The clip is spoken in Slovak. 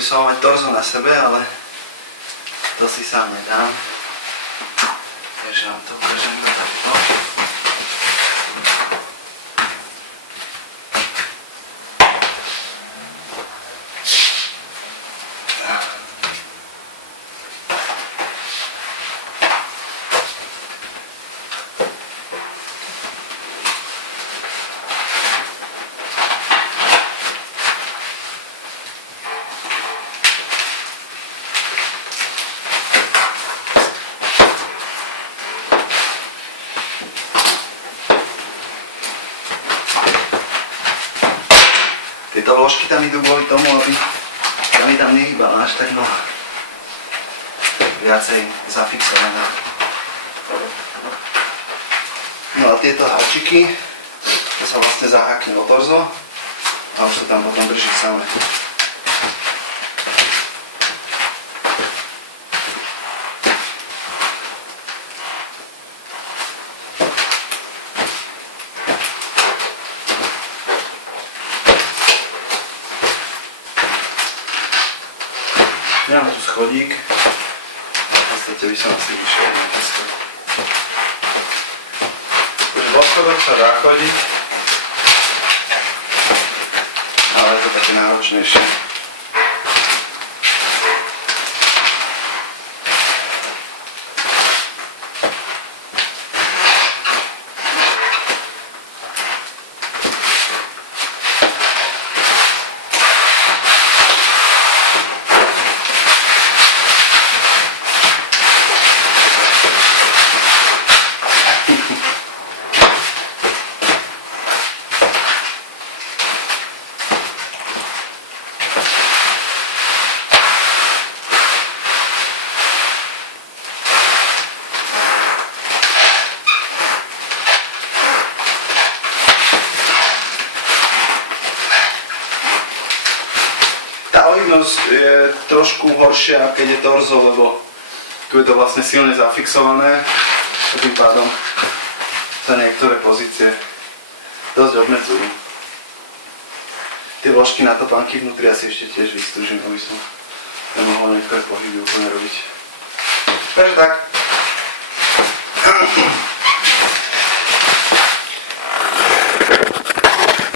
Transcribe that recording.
by som mať torzo na sebe, ale to si sám nedám. Takže vám to ukážem takto. Tieto vložky tam idú kvôli tomu, aby sa mi tam nehýbala až tak noha. Viacej zafixovaná. No a tieto háčiky, to sa vlastne zahákne o torzo a už to tam potom drží samé. Ja mám tu schodík, v podstate by som asi vyšiel na ten schod. Takže vo schodoch sa dá chodiť, ale je to také náročnejšie. Pohybnosť je trošku horšia, keď je torzo, lebo tu je to vlastne silne zafixované a tým pádom sa niektoré pozície dosť obmedzujú. Tie vložky na topánky vnútri asi ešte tiež vystúžim, aby som nemohol niektoré pohyby úplne robiť. Takže tak.